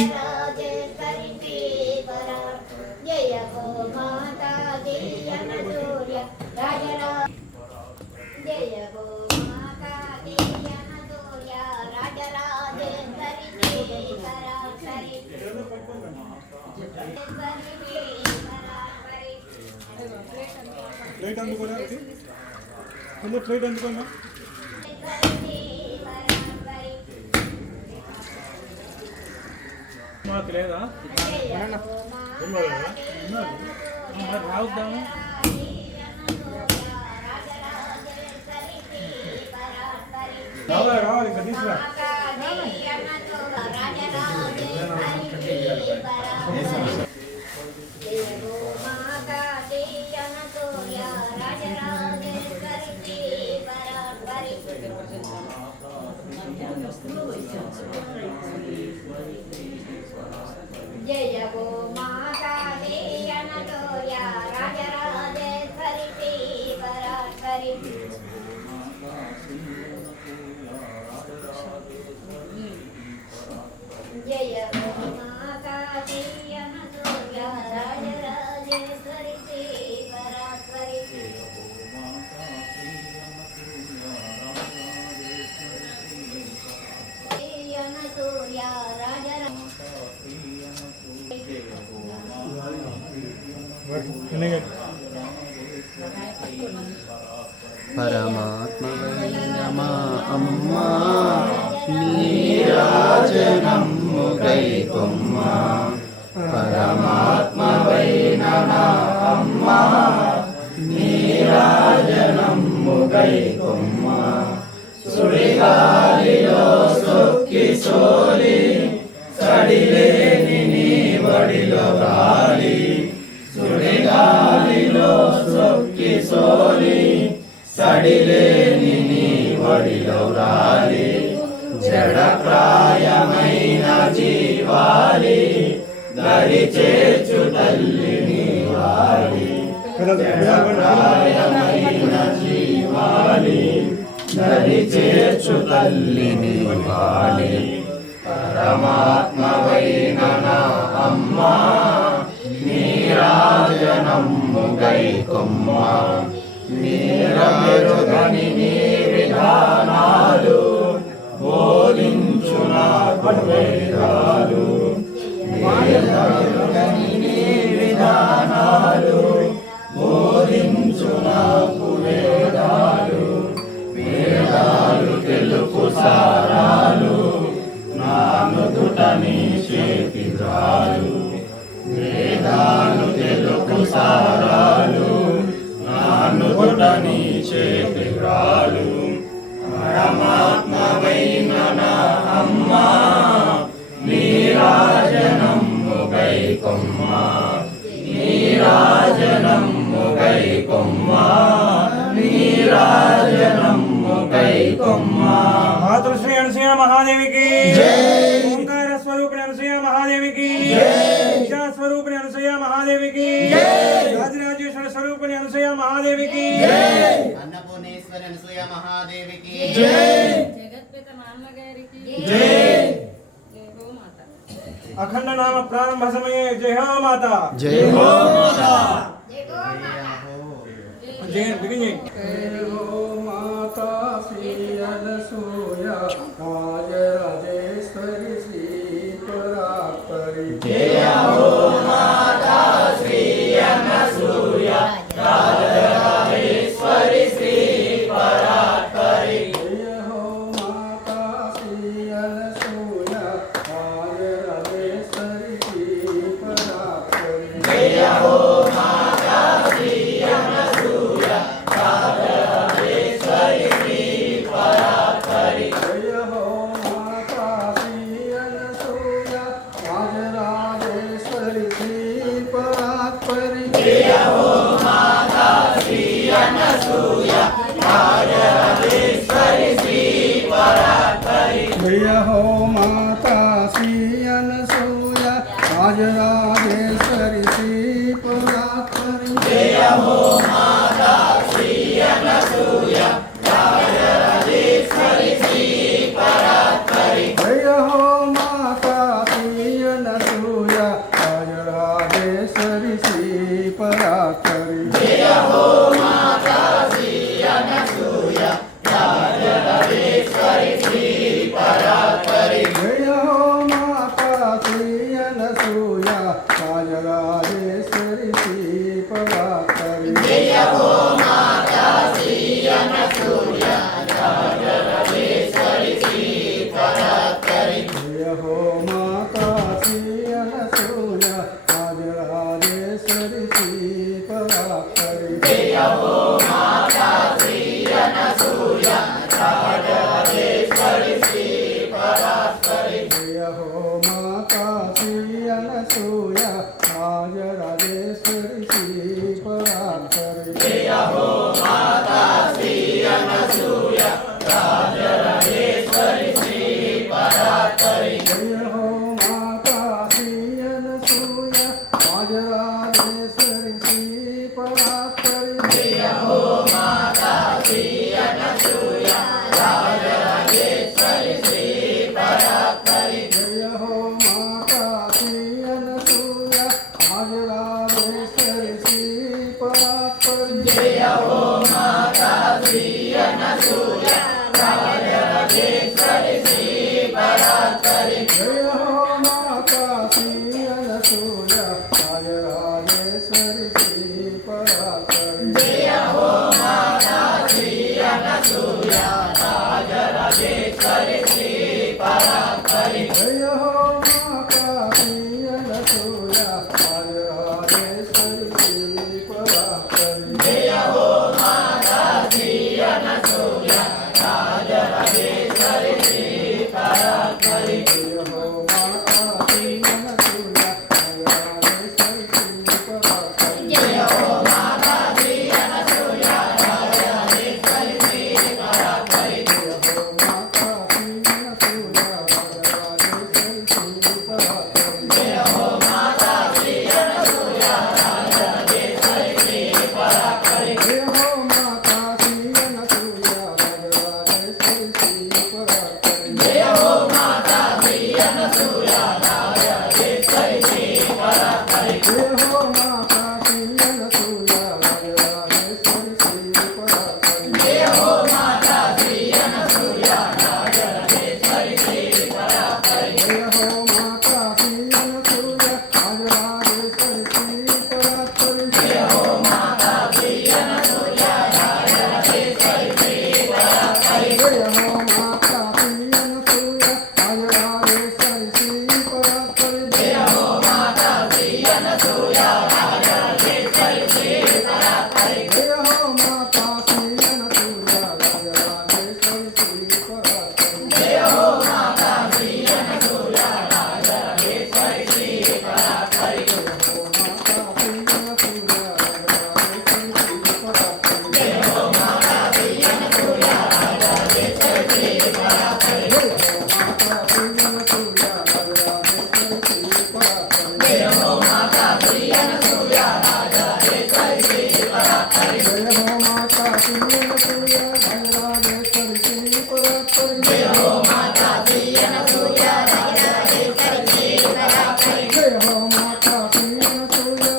राजराजेश्वरी परा जय गो माता दी अनसूया राजराज जय गो माता दी अनसूया राजराजेश्वरी पराशरी ప్లేట్ అందుకోనా కొంచెం ప్లేట్ అందుకోనా మాకు లేదా రావుద్దాము రావాలి ఇంకా తీసుకురా जय गो माता दी अनसूया राजराजेश्वरी पराशरी जय गो माता दी अनसूया राजराजेश्वरी पराशरी अनसूया परमात्मवैनमा अम्मा नीराजनम्मु गैकुम्मा परमात्मवैनमा अम्मा नीराजनम्मु गैकुम्मा सुडिगालिलो सुक्की सोली सडिलेनि नी बडिलो राली సుడిగాలిలో సొక్కి సోలి సడిలేని నీ వడిలో రాలి జడప్రాయమైన జీవాలి దరి చేర్చు తల్లిని వాలి జడప్రాయమైన జీవాలి దరి చేర్చు తల్లిని వాలి పరమాత్మవైన నా అమ్మా నీరాజనమ్ము గైకొమ్మా నీరమెరుగని నీ విధానాలు బోధించు నాకు వేదాలు నీరమెరుగని నీ విధానాలు బోధించు నాకు వేదాలు వేదాలు తెలుపు సారాలు నానుదుట నీ చేతిరాలు వేదాలు తెలుపు సారాలు నానుదుట నీ చేతిరాలు పరమాత్మవైన నా అమ్మా నీరాజనమ్ము గైకొమ్మా నీరాజనమ్ము గైకొమ్మా నీరాజనమ్ము గైకొమ్మా మాతృశ్రీ అనసూయ మహాదేవికి ఓంకార స్వరూపిణి అనసూయ మహాదేవికి స్వరూపిణి అనసూయ మహాదేవికి రాజరాజేశ్వర స్వరూపిణి అనసూయ మహాదేవికి అన్నపూర్ణేశ్వరి అనసూయ మహాదేవికి జగత్పిత నాన్నగారికి అఖండ నామ ప్రారంభ సమయే జయ హో మాత జయ హో మాత जय गो माता జయ బిగిన్ माता श्री अनसूया राजराजेश्वरी श्री परात्परी జయ హో మాతా శ్రీ అనసూయ రాజరాజేశ్వరి శ్రీ పరాత్పరి जय हो माता श्री अनसूया राजराजेश्वरी श्री परात्परी జయ హో మాతా శ్రీ అనసూయ రాజరాజేశ్వరి శ్రీ పరాత్పరి जय हो माता श्री अनसूया राजराजेश्वरी श्री परात्परी జయ హో మాతా శ్రీ అనసూయ రాజరాజేశ్వరి శ్రీ పరాత్పరి जय हो माता श्री अनसूया राजराजेश्वरी श्री परात्परी జయ హో మాతా శ్రీ అనసూయ రాజరాజేశ్వరి శ్రీ పరాత్పరి जय हो माता श्री राजराजेश्वरी श्री परात्परी जय हो माता श्री अनसूया राजराजेश्वरी श्री परात्परी जय हो माता श्री अनसूया राजराजेश्वरी श्री परात्परी जय हो माता श्री अनसूया राजराजेश्वरी श्री परात्परी जय हो माता श्री अनसूया राजराजेश्वरी श्री परात्परी जय हो माता श्री अनसूया राजराजेश्वरी श्री परात्परी जय हो माता श्री अनसूया राजराजेश्वरी श्री परात्परी जय हो माता श्री अनसूया राजराजेश्वरी श्री परात्परी जय हो माता श्री अनसूया राजराजेश्वरी श्री परात्परी जय हो माता श्री अनसूया राजराजेश्वरी श्री परात्परी जय हो माता श्री अनसूया राजराजेश्वरी श्री परात्परी जय हो माता श्री अनसूया राजराजेश्वरी श्री परात्परी जय हो माता श्री अनसूया राजराजेश्वरी श्री परात्परी जय हो माता श्री अनसूया राजराजेश्वरी श्री परात्परी जय हो माता श्री अनसूया राजराजेश्वरी श्री परात्परी जय हो माता श्री अनसूया राजराजेश्वरी श्री परात्परी जय हो माता श्री अनसूया राजराजेश्वरी श्री परात्परी जय हो माता श्री अनसूया राजराजेश्वरी श्री परात्परी जय हो माता श्री अनसूया राजराजेश्वरी श्री परात्परी जय हो माता श्री अनसूया राजराजेश्वरी श्री परात्परी जय हो माता श्री अनसूया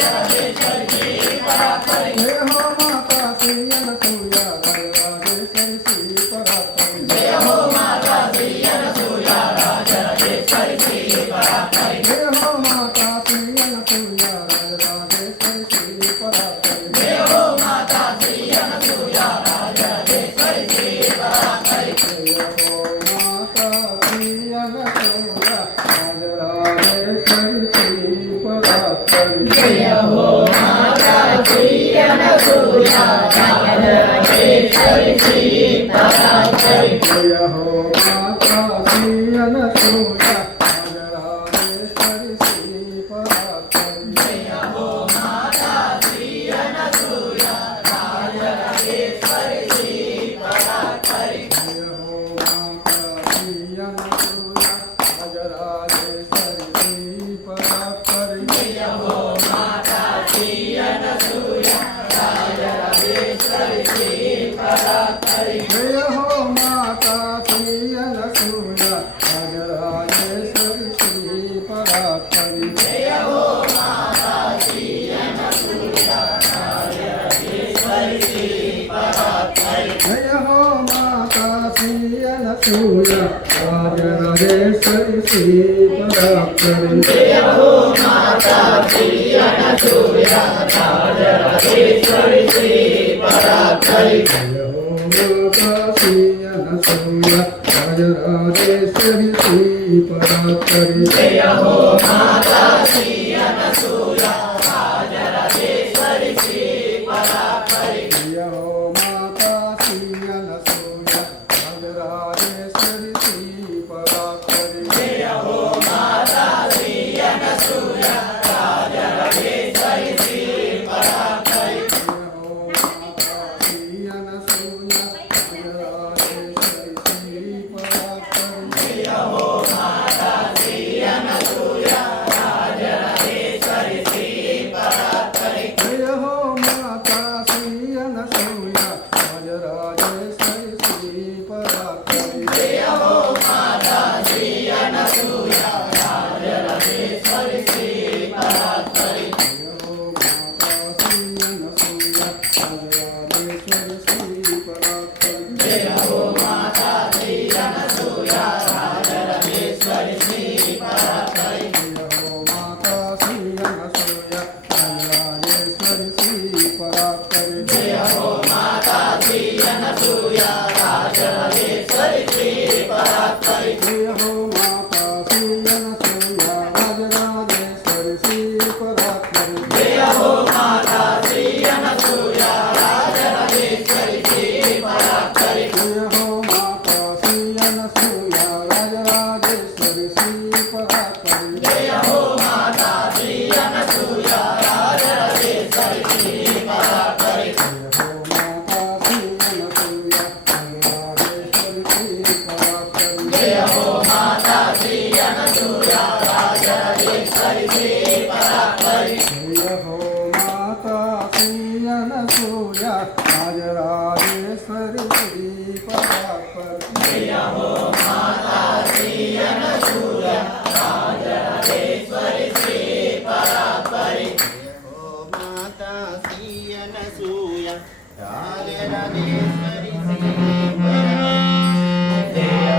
राजराजेश्वरी श्री परात्परी जय हो माता श्री अनसूया राजराजेश्वरी श्री परात्परी जय हो माता श्री अनसूया राजराजेश्वरी श्री परात्परी जय हो माता श्री अनसूया राजराजेश्वरी श्री परात्परी जय हो माता श्री अनसूया राजराजेश्वरी श्री परात्परी जय हो माता श्री अनसूया राजराजेश्वरी श्री परात्परी जय हो माता श्री अनसूया राजराजेश्वरी श्री परात्परी जय हो माता श्री अनसूया राजराजेश्वरी श्री परात्परी जय हो माता श्री अनसूया राजराजेश्वरी श्री परात्परी जय हो माता श्री अनसूया राजराजेश्वरी श्री परात्परी जय हो माता श्री अनसूया राजराजेश्वरी श्री परात्परी जय हो माता श्री अनसूया राजराजेश्वरी श्री परात्परी जय हो माता श्री अनसूया राजराजेश्वरी श्री परात्परी जय हो माता श्री अनसूया राजराजेश्वरी श्री परात्परी जय हो माता श्री अनसूया राजराजेश्वरी श्री परात्परी जय हो माता श्री अनसूया राजराजेश्वरी श्री परात्परी जय हो माता श्री अनसूया राजराजेश्वरी श्री परात्परी जय हो माता श्री अनसूया राजराजेश्वरी श्री परात्परी जय हो माता श्री अनसूया राजराजेश्वरी श्री परात्परी जय हो माता श्री अनसूया राजराजेश्वरी श्री परात्परी जय हो माता श्री अनसूया राजराजेश्वरी श्री परात्परी जय हो माता श्री अनसूया राजराजेश्वरी श्री परात्परी जय हो माता श्री अनसूया राजराजेश्वरी श्री परात्परी जय हो माता श्री अनसूया राजराजेश्वरी श्री परात्परी जय हो माता श्री अनसूया राजराजेश्वरी श्री परात्परी जय हो माता श्री अनसूया राजराजेश्वरी श्री परात्परी जय हो माता श्री अनसूया राजराजेश्वरी श्री परात्परी जय हो माता श्री अनसूया राजराजेश्वरी श्री परात्परी जय हो माता श्री अनसूया राजराजेश्वरी श्री परात्परी जय हो माता श्री अनसूया राजराजेश्वरी श्री परात्परी जय हो माता श्री अनसूया राजराजेश्वरी श्री परात्परी जय हो माता श्री अनसूया राजराजेश्वरी श्री परात्परी जय हो माता श्री अनसूया राजराजेश्वरी श्री परात्परी जय हो माता श्री अनसूया राजराजेश्वरी श्री